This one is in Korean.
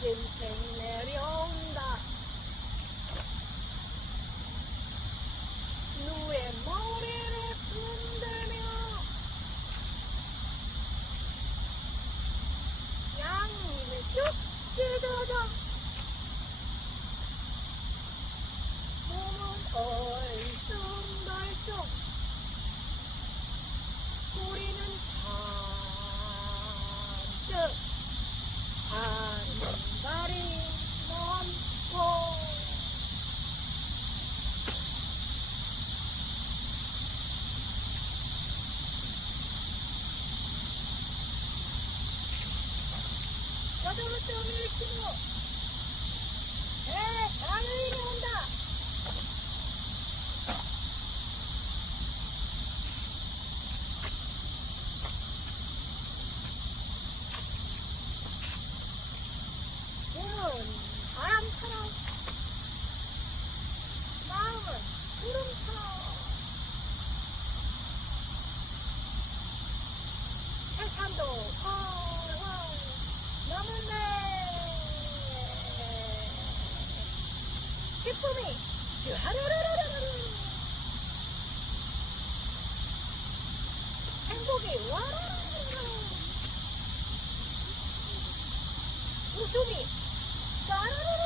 짐승 내려온다. 누의 머리를 흔들며 양님을 쭉 찢어져 몸은 얼뚱덜뚱 소리는 잔뜩 한 발이 넘고 여덟 점을 치고 대강을 온다. 몸은 바람처럼 마음은 구름처럼 해산도 헐헐 넘었네. 기쁨이 슈하르르르르르 행복이 와르르르르 웃음이 까르르르